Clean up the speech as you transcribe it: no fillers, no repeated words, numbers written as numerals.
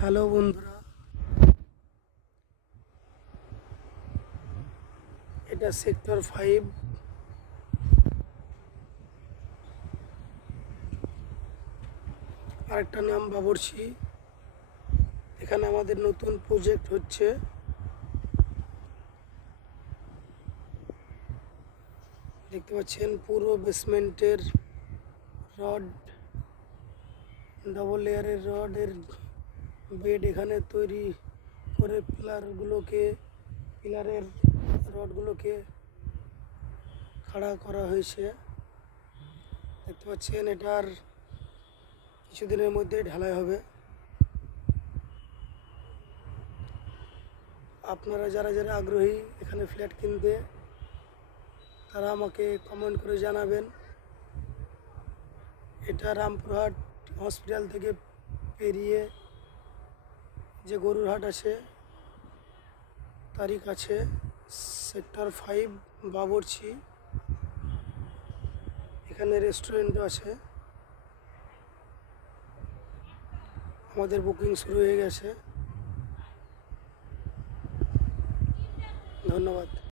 Hello বন্ধুরা, এটা sector 5। আরেকটা নাম বাবরচি। এখানে আমাদের নতুন প্রজেক্ট হচ্ছে। দেখতে পাচ্ছেন পুরো বেসমেন্টের রড, ডবল লেয়ারের রডের বেড এখানে তৈরি করে পিলারের রডগুলোকে খাড়া করা হয়েছে। দেখতে পাচ্ছেন এটার কিছুদিনের মধ্যে ঢালাই হবে। আপনারা যারা যারা আগ্রহী এখানে ফ্ল্যাট কিনতে, তারা আমাকে কমেন্ট করে জানাবেন। এটা রামপুরহাট হসপিটাল থেকে পেরিয়ে যে গরুরহাট আছে তারই কাছে, সেক্টর 5 বাবরচি। এখানে রেস্টুরেন্টও আছে। আমাদের বুকিং শুরু হয়ে গেছে। ধন্যবাদ।